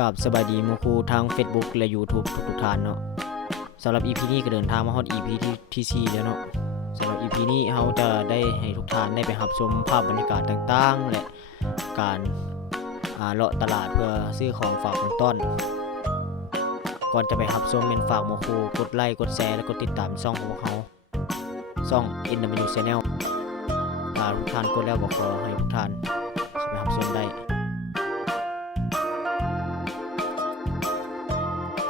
กับสบายดีมูคูทาง Facebook และ YouTube ทุกๆท่านเนาะสำหรับ EP นี้ก็เดินทางมาฮอด EP ที่ที่4แล้วเนาะสำหรับ EP นี้เราจะได้ให้ทุกท่านได้ไปรับชมภาพบรรยากาศต่างๆ และการอาเลาะตลาดเพื่อซื้อของฝากของต้น ก่อนจะไปรับชมเป็นฝากหมูคูกดไลค์กดแชร์และกดติดตามช่องของเราช่อง NW Channel ถ้าทุกท่านกดแล้วบอกขอให้ทุกท่านเข้าไปรับชมได้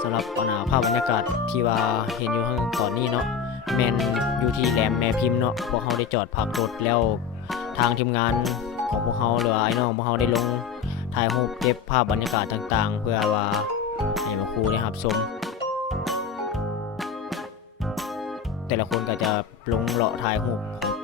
สำหรับอนาภาพบรรยากาศที่ว่าเห็นอยู่ข้างตอนนี้เนาะแมนอยู่ที่แหลมแม่พิมพ์เนาะพวกเขาได้จอดพักรถแล้วทางทีมงานของพวกเขาหรือไอ้น้องพวกเขาได้ลงถ่ายรูปเก็บภาพบรรยากาศต่างๆ เพื่อว่าให้มาครูได้รับชมแต่ละคนก็จะลงเลาะถ่ายรูปของ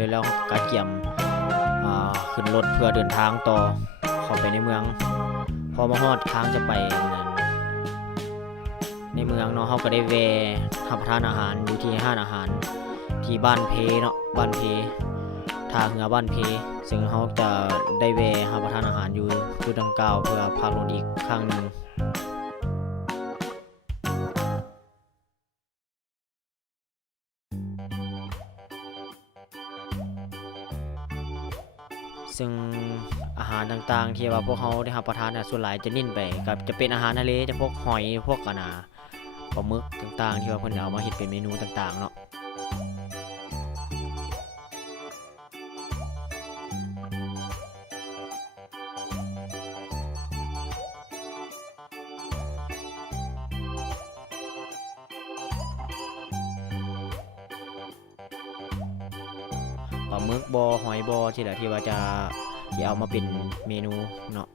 ถ่ายแล้วก็เกี่ยมขึ้นรถเพื่อเดินทางต่อเข้าไปในเมือง พอมาฮอดทางจะไปในเมืองเนาะเขาก็ได้แวะรับประทานอาหารอยู่ที่ห้านอาหาร ที่บ้านเพเนาะบ้านเพทางเหือบ้านเพซึ่งเขาจะได้แวะรับประทานอาหารอยู่จุดดังกล่าวเพื่อพักรถอีกครั้งหนึ่งาหารต่างๆ ที่ว่าพวกเขาได้รับประทานเนี่ยส่วนหลายจะนิ่นไปกับจะเป็นอาหารทะเลจะพวกหอยพวกกะนาปลาหมึกต่างๆ ที่ว่าเพิ่นเอามาเฮ็ดเป็นเมนูต่างๆเนาะปลาหมึกบอหอยบอที่ลือที่ว่าจะ ที่เอามาเป็นเมนูเนาะ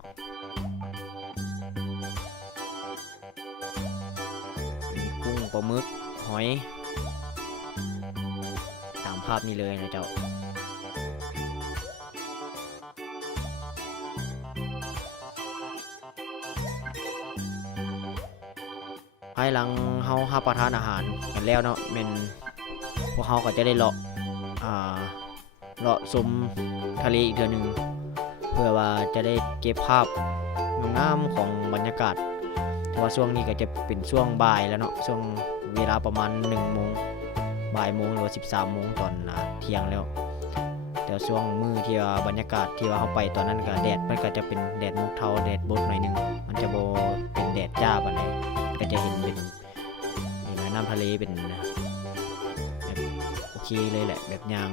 กุ้งปลาหมึกหอย ตามภาพนี้เลยนะเจ้าภายหลังเฮารับประทานอาหารกันแล้วเนาะแม่นพวกเฮาก็จะได้เลาะ อ่า เลาะชมทะเลอีกเทื่อหนึ่ง เพื่อว่าจะได้เก็บภาพงามของบรรยากาศว่าช่วงนี้ก็จะเป็นช่วงบ่ายแล้วเนาะช่วงเวลาประมาณ1โมงบ่ายโมงหรือว่า13โมงตอนเที่ยงแล้วแต่ช่วงมือที่ว่าบรรยากาศที่ว่าเขาไปตอนนั้นก็แดดมันก็จะเป็นแดดมุกเทาแดดบดหน่อยนึงมันจะโบเป็นแดดจ้าบันไดก็จะเห็นเป็นเห็นน้ำทะเลเป็นแบบโอเคเลยแหละแบบยาง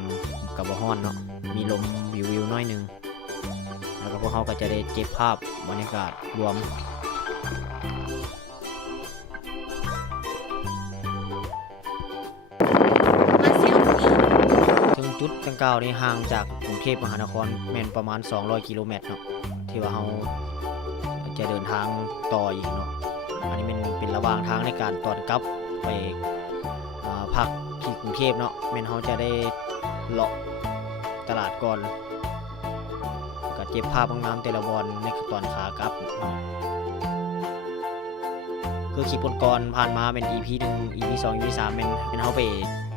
กับบ่ฮ้อนเนาะมีลมวิววิวๆน้อยนึง แล้วก็พวกเขาก็จะได้เก็บภาพบรรยากาศรวมถึงจุดดังกล่าวนี้ห่างจากกรุงเทพมหานครแม่นประมาณ 200 กิโลเมตรเนาะที่ว่าเราจะเดินทางต่ออีกเนาะอันนี้เป็นเป็นระหว่างทางในการตอนกลับไปพักที่กรุงเทพเนาะแม่นเราจะได้เลาะตลาดก่อน เก็บภาพงามๆแต่ละวันในตอนขากลับคือคลิปก่อนผ่านมาเป็น EP หนึ่ง EP สอง EP สามเป็นเป็นเขาไป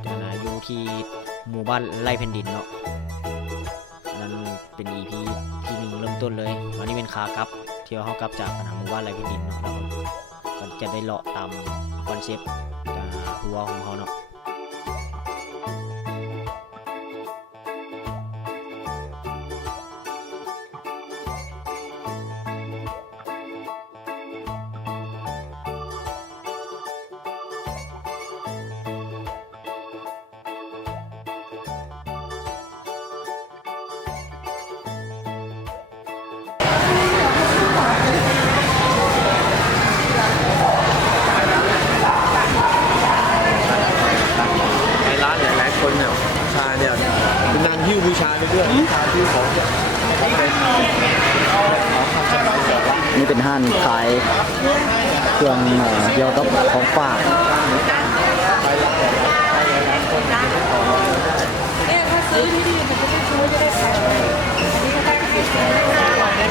อ่าอยู่ที่หมู่บ้านไร่แผ่นดินเนาะนั้นเป็น EP ที่หนึ่งเริ่มต้นเลยวันนี้เป็นขากลับเที่ยวเขากลับจากหมู่บ้านไร่แผ่นดินเนาะแล้วก็จะได้เลาะตามคอนเซปต์ทัวร์ของเขาเนาะ เครื่องเดี่ยวกับของฝากเนี่ยถ้าซื้อที่นี่มันก็จะซื้อจะได้แพงนี่ก็ได้แค่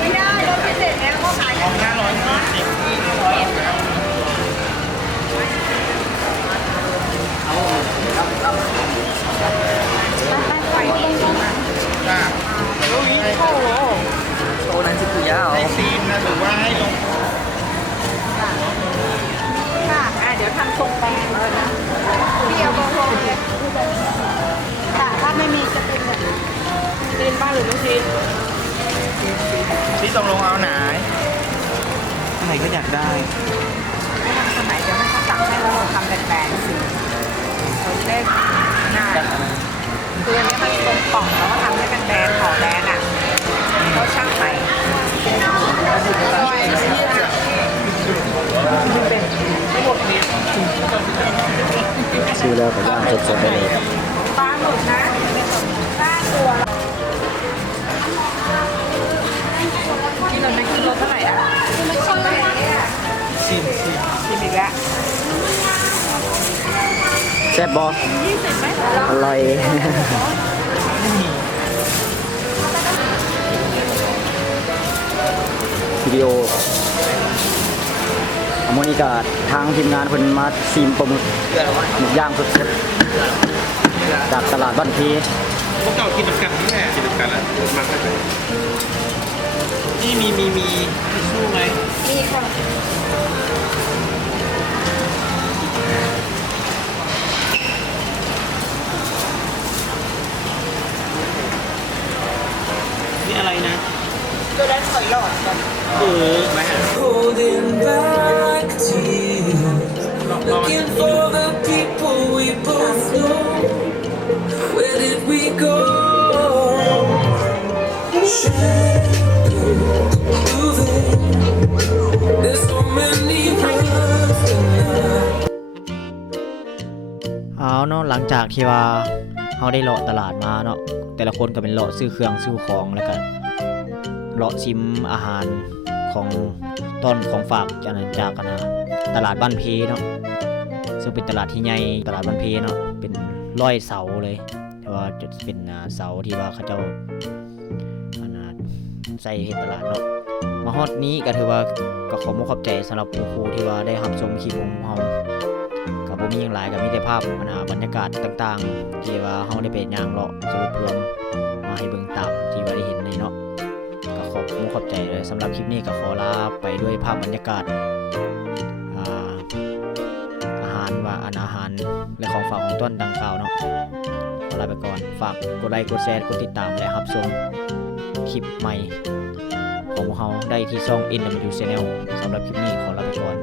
ไม่ได้รถพิเศษเนี่ยเขาขายของห้าร้อยห้าสิบ นบ้างหรือไม่ซีนที่ตรงลงเอาไหนไหนก็อยากได้ไม่ทำสมัยเดี๋ยวให้เขาสั่งให้แล้วเราทำแบนๆสิเขาจะได้ง่ายคืออันนี้มันตรงกล่องแล้วก็ทำให้เป็นแบนๆห่อแบนอะเขาช่างใหม่ซื้อแล้วก็ย่างสดๆได้เลยปลาหมึกนะ ซ่บบ่ยี่สิบไหมอร่อย วิดีโอเอาโมอนี้ก็ทางทีมงานเพิ่นมาซีมปลาหมึกหมึกย่างสดๆจากตลาดบ้านพีพวกเก่ากินน้ำกันนี่แหละกินน้ำกันแล้วมาไปนี่มีมีมีทิชชู่ไหมนี่ค่ะ ตัวนั้นถอยหลอดก่อนเออมาฮะ holding back tears. ลองลอง Looking for the people we both know. Where did we go? Shadows moving. There's so many words tonight. เอาเนาะหลังจากที่ว่าเขาได้เลาะตลาดมาเนาะแต่ละคนก็เป็นเลาะซื้อเครื่องซื้อของแล้วก็ เลาะชิมอาหารของต้นของฝากจากนันจากนะตลาดบ้านเพเนาะซึ่งเป็นตลาดที่ใหญ่ตลาดบ้านเพเนาะเป็นร้อยเสาเลยแต่ว่าจะเป็นเสาที่ว่าเขาเจ้านะใส่เฮ็ดตลาดเนาะมาฮอดนี้ก็ถือว่าก็ขอมขอบใจสำหรับผู้ครูที่ว่าได้รับชมคลิปของเรากับผมมีอย่างหลายกับมีแต่ภาพนาบรรยากาศต่างๆ ที่ว่าเขาได้ไปย่างเลาะสรุปรวมมาให้เบิ่งตามที่ว่าได้เห็น ในเนาะก็ขอบใจเลยสำหรับคลิปนี้ก็ขอลาไปด้วยภาพบรรยากาศอาอาหารว่าอันอาหารและของฝากของต้นดังกล่าวเนาะขอลาไปก่อนฝากกดไลค์กดแชร์กดติดตามและรับชมคลิปใหม่ของพวกเขาได้ที่ช่อง NW Channel สำหรับคลิปนี้ขอลาไปก่อน